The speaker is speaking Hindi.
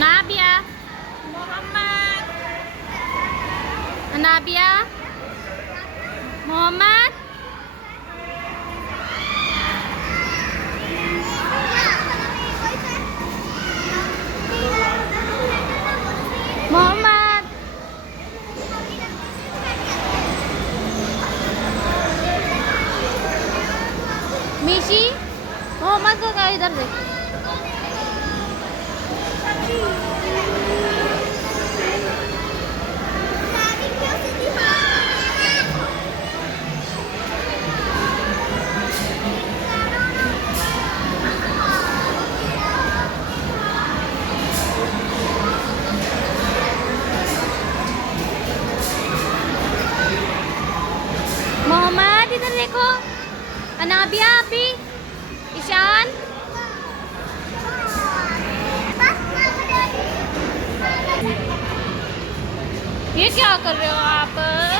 नाबिया, मोहम्मद, नाबिया, मोहम्मद, मोहम्मद, मिशी, मोहम्मद को क्या इधर देख। मोहम्मद इधर देखो, अनाबिया अभी, ईशान, ये क्या कर रहे हो आप?